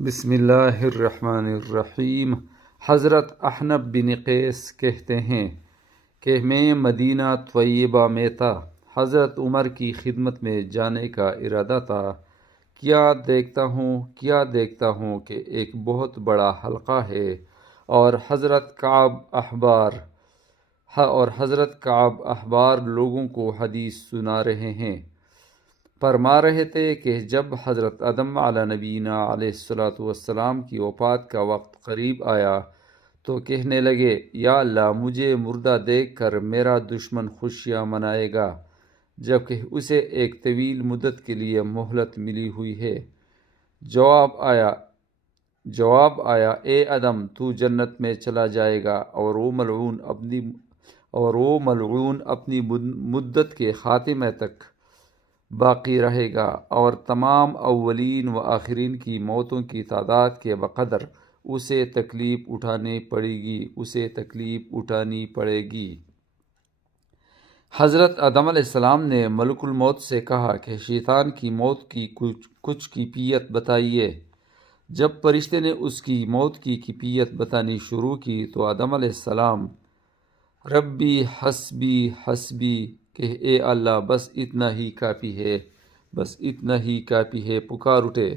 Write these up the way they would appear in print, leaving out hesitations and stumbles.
بسم اللہ الرحمن الرحیم۔ حضرت احنف بن قیس کہتے ہیں کہ میں مدینہ طیبہ میں تھا، حضرت عمر کی خدمت میں جانے کا ارادہ تھا۔ کیا دیکھتا ہوں کہ ایک بہت بڑا حلقہ ہے اور حضرت کعب احبار لوگوں کو حدیث سنا رہے ہیں۔ فرما رہے تھے کہ جب حضرت آدم علیہ نبینا علیہ الصلوۃ والسلام کی وفات کا وقت قریب آیا تو کہنے لگے، یا اللہ، مجھے مردہ دیکھ کر میرا دشمن خوشیاں منائے گا جبکہ اسے ایک طویل مدت کے لیے مہلت ملی ہوئی ہے۔ جواب آیا، اے آدم، تو جنت میں چلا جائے گا اور وہ ملعون اپنی مدت کے خاتمے تک باقی رہے گا، اور تمام اولین و آخرین کی موتوں کی تعداد کے بقدر اسے تکلیف اٹھانی پڑے گی۔ حضرت آدم علیہ السلام نے ملک الموت سے کہا کہ شیطان کی موت کی کچھ کیفیت بتائیے۔ جب فرشتے نے اس کی موت کی کیفیت بتانی شروع کی تو آدم علیہ السلام ربی حسبی کہ اے اللہ، بس اتنا ہی کافی ہے پکار اٹھے۔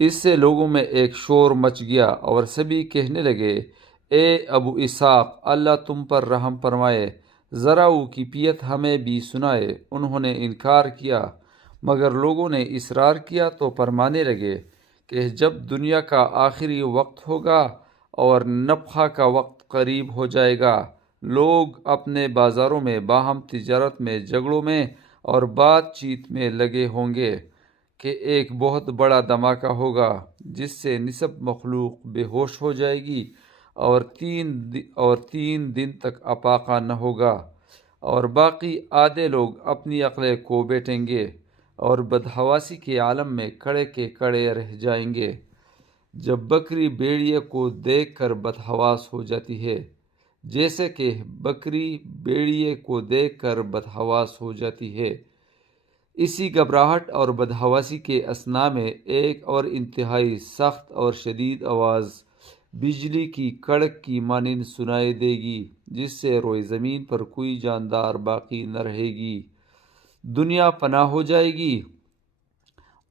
اس سے لوگوں میں ایک شور مچ گیا اور سبھی کہنے لگے، اے ابو اسحاق، اللہ تم پر رحم فرمائے، ذرا وہ کیفیت ہمیں بھی سنائے۔ انہوں نے انکار کیا، مگر لوگوں نے اصرار کیا تو فرمانے لگے کہ جب دنیا کا آخری وقت ہوگا اور نفخہ کا وقت قریب ہو جائے گا، لوگ اپنے بازاروں میں باہم تجارت میں، جھگڑوں میں اور بات چیت میں لگے ہوں گے کہ ایک بہت بڑا دھماکہ ہوگا جس سے نصف مخلوق بے ہوش ہو جائے گی اور تین دن تک افاقہ نہ ہوگا، اور باقی آدھے لوگ اپنی عقلیں کھو بیٹھیں گے اور بدحواسی کے عالم میں کڑے کے کڑے رہ جائیں گے۔ جب بکری بھیڑیے کو دیکھ کر بدحواس ہو جاتی ہے، جیسے کہ بکری بھیڑیے کو دیکھ کر بدحواس ہو جاتی ہے، اسی گھبراہٹ اور بدحواسی کے اثناء میں ایک اور انتہائی سخت اور شدید آواز بجلی کی کڑک کی مانند سنائی دے گی، جس سے روئے زمین پر کوئی جاندار باقی نہ رہے گی۔ دنیا فنا ہو جائے گی،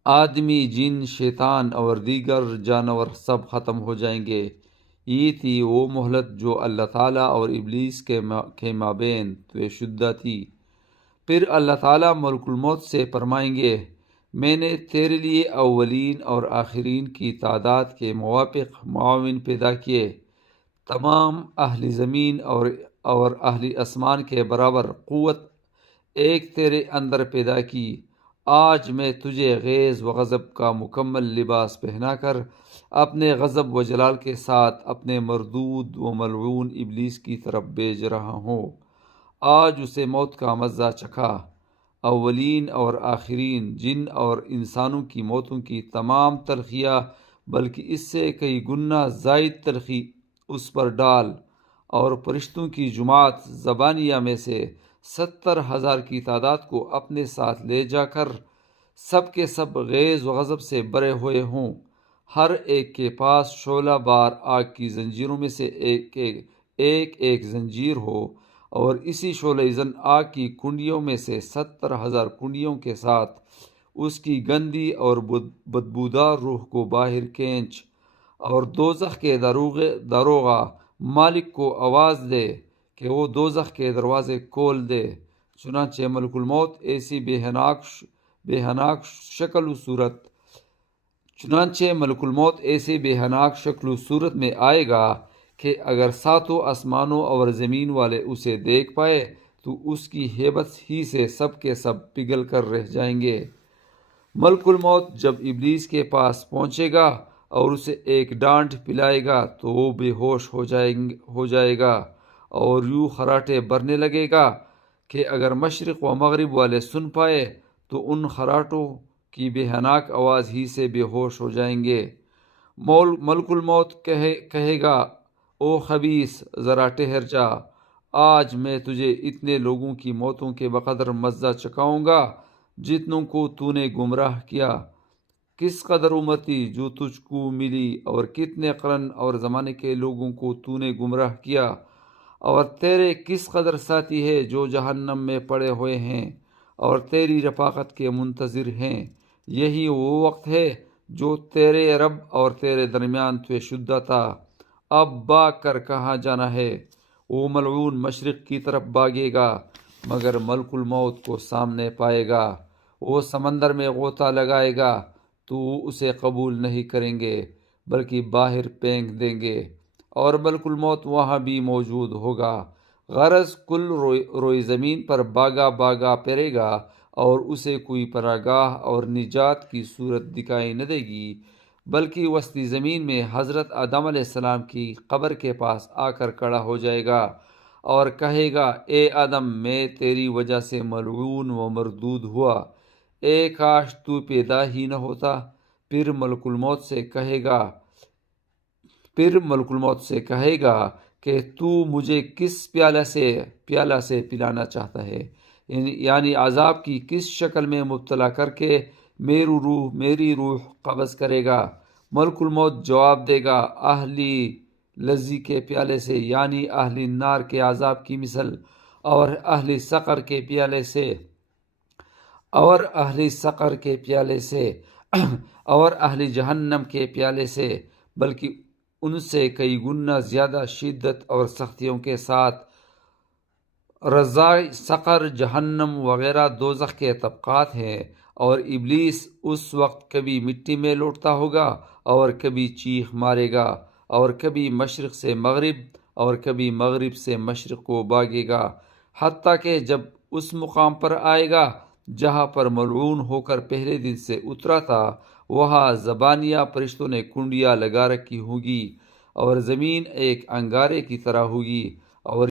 آدمی، جن، شیطان اور دیگر جانور سب ختم ہو جائیں گے۔ یہ تھی وہ مہلت جو اللہ تعالیٰ اور ابلیس کے مابین طے شدہ تھی۔ پھر اللہ تعالیٰ ملک الموت سے فرمائیں گے، میں نے تیرے لیے اولین اور آخرین کی تعداد کے موافق معاون پیدا کیے، تمام اہل زمین اور اہل آسمان کے برابر قوت ایک تیرے اندر پیدا کی۔ آج میں تجھے غیظ و غضب کا مکمل لباس پہنا کر اپنے غضب و جلال کے ساتھ اپنے مردود و ملعون ابلیس کی طرف بھیج رہا ہوں۔ آج اسے موت کا مزہ چکھا۔ اولین اور آخرین، جن اور انسانوں کی موتوں کی تمام تلخیاں، بلکہ اس سے کئی گنا زائد تلخی اس پر ڈال، اور فرشتوں کی جماعت زبانیہ میں سے 70,000 کی تعداد کو اپنے ساتھ لے جا کر سب کے سب غیظ و غضب سے بھرے ہوئے ہوں۔ ہر ایک کے پاس شعلہ بار آگ کی زنجیروں میں سے ایک زنجیر ہو، اور اسی شعلہ زن آگ کی کنڈیوں میں سے 70,000 کنڈیوں کے ساتھ اس کی گندی اور بدبودار روح کو باہر کھینچ، اور دوزخ کے داروغہ مالک کو آواز دے کہ وہ دوزخ کے دروازے کھول دے۔ چنانچہ ملک الموت ایسی بے ہناک شکل و صورت میں آئے گا کہ اگر ساتوں آسمانوں اور زمین والے اسے دیکھ پائے تو اس کی ہیبت ہی سے سب کے سب پگھل کر رہ جائیں گے۔ ملک الموت جب ابلیس کے پاس پہنچے گا اور اسے ایک ڈانٹ پلائے گا تو وہ بے ہوش ہو جائے گا اور یوں خراٹے بھرنے لگے گا کہ اگر مشرق و مغرب والے سن پائے تو ان خراٹوں کی بے ہناک آواز ہی سے بے ہوش ہو جائیں گے۔ ملک الموت کہے گا، او خبیث، ذرا ٹھہر جا، آج میں تجھے اتنے لوگوں کی موتوں کے بقدر مزہ چکھاؤں گا جتنوں کو تو نے گمراہ کیا کس قدر عمر تھی جو تجھ کو ملی، اور کتنے قرن اور زمانے کے لوگوں کو تو نے گمراہ کیا، اور تیرے کس قدر ساتھی ہے جو جہنم میں پڑے ہوئے ہیں اور تیری رفاقت کے منتظر ہیں۔ یہی وہ وقت ہے جو تیرے رب اور تیرے درمیان طے شدہ تھا۔ اب بھاگ کر کہاں جانا ہے؟ وہ ملعون مشرق کی طرف بھاگے گا، مگر ملک الموت کو سامنے پائے گا۔ وہ سمندر میں غوطہ لگائے گا تو اسے قبول نہیں کریں گے، بلکہ باہر پھینک دیں گے، اور ملک الموت وہاں بھی موجود ہوگا۔ غرض کل روئی زمین پر بھاگا بھاگا پھرے گا، اور اسے کوئی پناہ گاہ اور نجات کی صورت دکھائی نہ دے گی، بلکہ وسطی زمین میں حضرت آدم علیہ السلام کی قبر کے پاس آ کر کھڑا ہو جائے گا اور کہے گا، اے آدم، میں تیری وجہ سے ملعون و مردود ہوا، اے کاش تو پیدا ہی نہ ہوتا۔ پھر ملک الموت سے کہے گا کہ تو مجھے کس پیالہ سے پلانا چاہتا ہے، یعنی عذاب کی کس شکل میں مبتلا کر کے میری روح قبض کرے گا۔ ملک الموت جواب دے گا، اہلی لظی کے پیالے سے، یعنی اہلی نار کے عذاب کی مثل، اور اہلی سقر کے پیالے سے، اور اہلی جہنم کے پیالے سے، بلکہ ان سے کئی گنا زیادہ شدت اور سختیوں کے ساتھ۔ رضاء، سقر، جہنم وغیرہ دوزخ کے طبقات ہیں، اور ابلیس اس وقت کبھی مٹی میں لوٹتا ہوگا، اور کبھی چیخ مارے گا، اور کبھی مشرق سے مغرب اور کبھی مغرب سے مشرق کو بھاگے گا، حتیٰ کہ جب اس مقام پر آئے گا جہاں پر ملعون ہو کر پہلے دن سے اترا تھا، وہاں زبانیہ فرشتوں نے کنڈیاں لگا رکھی ہوگی، اور زمین ایک انگارے کی طرح ہوگی، اور